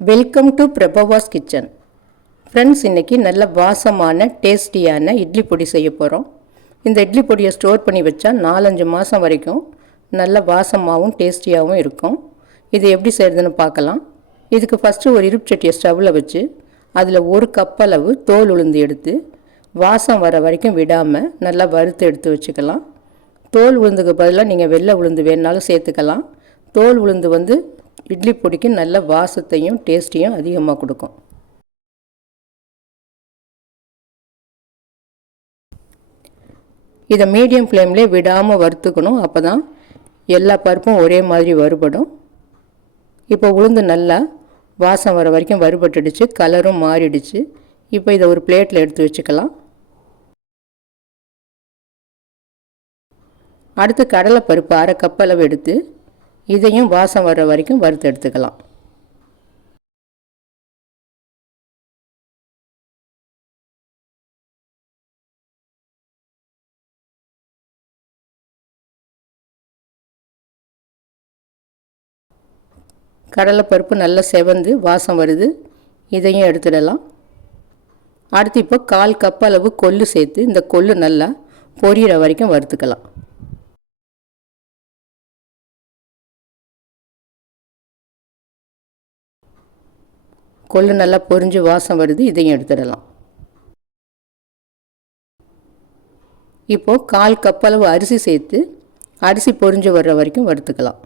Welcome to Prabhavas kitchen. Friends, இன்றைக்கி நல்ல வாசமான டேஸ்டியான இட்லி பொடி செய்ய போகிறோம். இந்த இட்லி பொடியை ஸ்டோர் பண்ணி வச்சா 4-5 மாதம் வரைக்கும் நல்ல வாசமாகவும் டேஸ்டியாகவும் இருக்கும். இது எப்படி செய்கிறதுன்னு பார்க்கலாம். இதுக்கு ஃபஸ்ட்டு ஒரு இருப்பு சட்டியை ஸ்டவ்வில் வச்சு அதில் 1 கப் அளவு தோல் உளுந்து எடுத்து வாசம் வர வரைக்கும் விடாமல் நல்லா வறுத்து எடுத்து வச்சுக்கலாம். தோல் உளுந்துக்கு பதிலாக நீங்கள் வெள்ளை உளுந்து வேணுனாலும் சேர்த்துக்கலாம். தோல் உளுந்து இட்லி பொடிக்கு நல்ல வாசத்தையும் டேஸ்ட்டையும் அதிகமாக கொடுக்கும். இதை மீடியம் ஃப்ளேம்லேயே விடாமல் வறுத்துக்கணும். அப்போ தான் எல்லா பருப்பும் ஒரே மாதிரி வறுபடும். இப்போ உளுந்து நல்லா வாசம் வர வரைக்கும் வறுபட்டுடுச்சு, கலரும் மாறிடுச்சு. இப்போ இதை ஒரு பிளேட்டில் எடுத்து வச்சுக்கலாம். அடுத்து கடலைப்பருப்பு 1/2 கப் அளவு எடுத்து இதையும் வாசம் வர்ற வரைக்கும் வறுத்து எடுத்துக்கலாம். கடலைப்பருப்பு நல்லா செவந்து வாசம் வருது, இதையும் எடுத்துடலாம். அடுத்து இப்போ 1/4 கப் அளவு கொள்ளு சேர்த்து இந்த கொள்ளு நல்லா பொரியிற வரைக்கும் வறுத்துக்கலாம். கொள்ளு நல்லா பொரிஞ்சு வாசம் வருது, இதையும் எடுத்துடலாம். இப்போது 1/4 கப் அளவு அரிசி சேர்த்து அரிசி பொரிஞ்சு வர்ற வரைக்கும் வறுத்துக்கலாம்.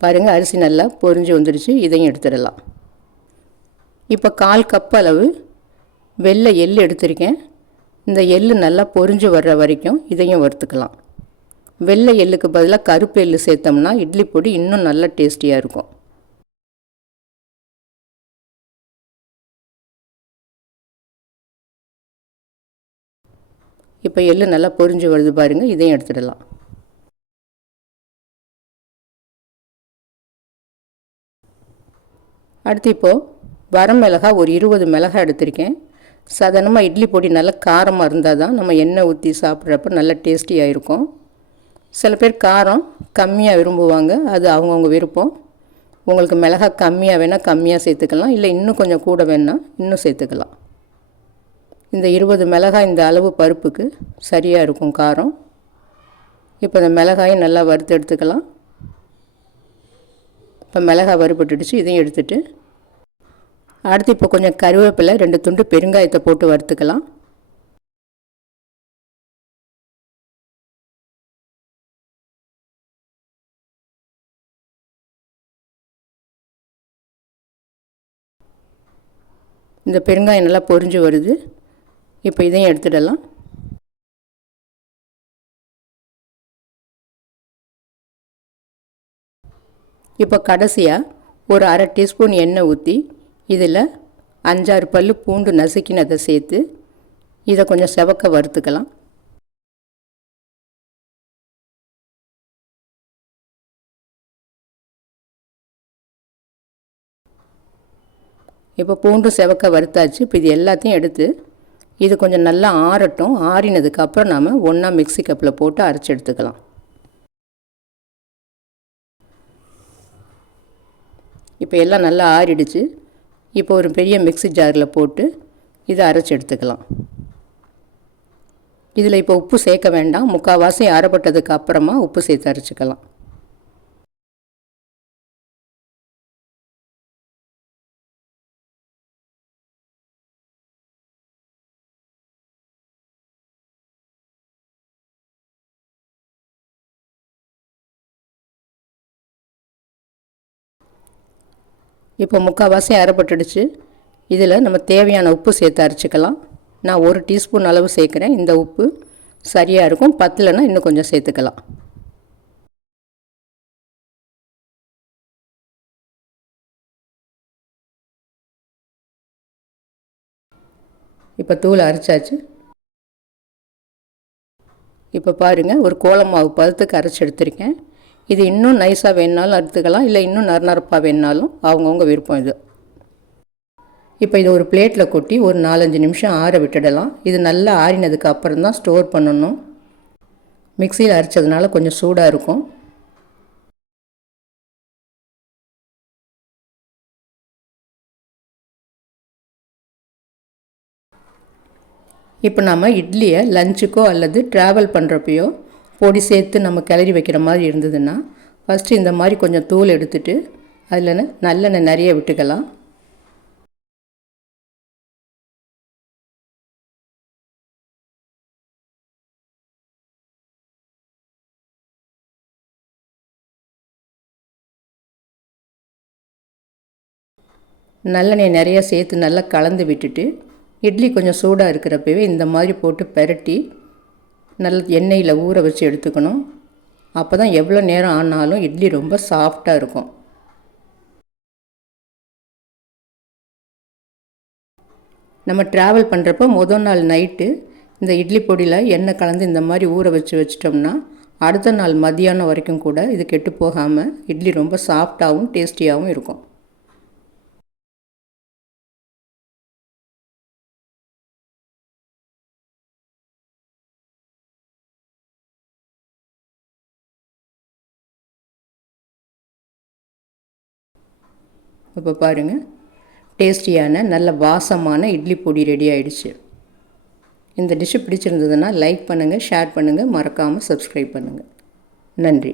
பாருங்கள், அரிசி நல்லா பொரிஞ்சு வந்துடுச்சு, இதையும் எடுத்துடலாம். இப்போ 1/4 கப் அளவு வெள்ளை எள்ளு எடுத்திருக்கேன். இந்த எள்ளு நல்லா பொரிஞ்சு வர்ற வரைக்கும் இதையும் வறுத்துக்கலாம். வெள்ளை எள்ளுக்கு பதிலாக கருப்பு எள்ளு சேர்த்தோம்னா இட்லி பொடி இன்னும் நல்ல டேஸ்டியாக இருக்கும். இப்போ எள்ளு நல்லா பொரிஞ்சு வருது பாருங்கள், இதையும் எடுத்துடலாம். அடுத்து இப்போது வரமிளகாய் ஒரு 20 மிளகாய் எடுத்திருக்கேன். சாதாரணமாக இட்லி பொடி நல்லா காரமாக இருந்தால் தான் நம்ம எண்ணெய் ஊற்றி சாப்பிட்றப்ப நல்ல டேஸ்டியாக இருக்கும். சில பேர் காரம் கம்மியாக விரும்புவாங்க, அது அவங்கவுங்க விருப்பம். உங்களுக்கு மிளகாய் கம்மியாக வேணால் கம்மியாக சேர்த்துக்கலாம், இல்லை இன்னும் கொஞ்சம் கூட வேணால் இன்னும் சேர்த்துக்கலாம். இந்த 20 மிளகாய் இந்த அளவு பருப்புக்கு சரியாக இருக்கும் காரம். இப்போ இந்த மிளகாயும் நல்லா வறுத்து எடுத்துக்கலாம். இப்போ மிளகாய் வறுபட்டுடுச்சு, இதையும் எடுத்துட்டு அடுத்து இப்போ கொஞ்சம் கருவேப்பிலை 2 துண்டு பெருங்காயத்தை போட்டு வறுத்துக்கலாம். இந்த பெருங்காயம் நல்லா பொரிஞ்சு வருது, இப்போ இதையும் எடுத்துடலாம். இப்போ கடைசியாக ஒரு 1/2 டீஸ்பூன் எண்ணெய் ஊற்றி இதில் 5-6 பல் பூண்டு நசுக்கினதை சேர்த்து இதை கொஞ்சம் செவக்க வறுத்துக்கலாம். இப்போ பூண்டு செவக்க வறுத்தாச்சு. இப்போ இது எல்லாத்தையும் எடுத்து இது கொஞ்சம் நல்லா ஆறட்டும். ஆறினதுக்கப்புறம் நாம் ஒன்றா மிக்ஸி கப்பில் போட்டு அரைச்சி எடுத்துக்கலாம். இப்போ எல்லாம் நல்லா ஆறிடுச்சு. இப்போ ஒரு பெரிய மிக்ஸி ஜாரில் போட்டு இதை அரைச்சி எடுத்துக்கலாம். இதில் இப்போ உப்பு சேர்க்க வேண்டாம், முக்கால்வாசி அரைப்பட்டதுக்கு அப்புறமா உப்பு சேர்த்து அரைச்சிக்கலாம். இப்போ முக்கால்வாசி அரைப்பட்டுடுச்சு. இதில் நம்ம தேவையான உப்பு சேர்த்து அரைச்சிக்கலாம். நான் 1 டீஸ்பூன் அளவு சேர்க்குறேன். இந்த உப்பு சரியாக இருக்கும், பத்தலைன்னா இன்னும் கொஞ்சம் சேர்த்துக்கலாம். இப்போ தூள் அரைச்சாச்சு. இப்போ பாருங்கள், ஒரு கோலமாவு பதத்துக்கு அரைச்சி எடுத்திருக்கேன். இது இன்னும் நைஸாக வேணுனாலும் அறுத்துக்கலாம், இல்லை இன்னும் நரநரப்பாக வேணுனாலும் அவங்கவுங்க விருப்பம் இது. இப்போ இது ஒரு பிளேட்டில் கொட்டி ஒரு 4-5 நிமிஷம் ஆற விட்டுடலாம். இது நல்லா ஆறினதுக்கு அப்புறம் தான் ஸ்டோர் பண்ணணும். மிக்சியில் அரைச்சதுனால கொஞ்சம் சூடாக இருக்கும். இப்போ நம்ம இட்லியை லஞ்சுக்கோ அல்லது ட்ராவல் பண்ணுறப்பையோ பொடி சேர்த்து நம்ம கிளறி வைக்கிற மாதிரி இருந்ததுன்னா ஃபஸ்ட்டு இந்த மாதிரி கொஞ்சம் தூள் எடுத்துட்டு அதில் நல்லெண்ணெய் நிறைய விட்டுக்கலாம். நல்லெண்ணெய் நிறைய சேர்த்து நல்லா கலந்து விட்டுட்டு இட்லி கொஞ்சம் சூடாக இருக்கிறப்பவே இந்த மாதிரி போட்டு பெரட்டி நல்ல எண்ணெயில் ஊற வச்சு எடுத்துக்கணும். அப்போ தான் எவ்வளோ நேரம் ஆனாலும் இட்லி ரொம்ப சாஃப்டாக இருக்கும். நம்ம ட்ராவல் பண்ணுறப்போ முதல் நாள் நைட்டு இந்த இட்லி பொடியில் எண்ணெய் கலந்து இந்த மாதிரி ஊற வச்சிட்டோம்னா அடுத்த நாள் மதியானம் வரைக்கும் கூட இது கெட்டு போகாமல் இட்லி ரொம்ப சாஃப்டாகவும் டேஸ்டியாகவும் இருக்கும். இப்போ பாருங்கள், டேஸ்டியான நல்ல வாசமான இட்லி பொடி ரெடி ஆகிடுச்சு. இந்த டிஷ்ஷு பிடிச்சிருந்ததுன்னா லைக் பண்ணுங்கள், ஷேர் பண்ணுங்கள், மறக்காமல் சப்ஸ்கிரைப் பண்ணுங்கள். நன்றி.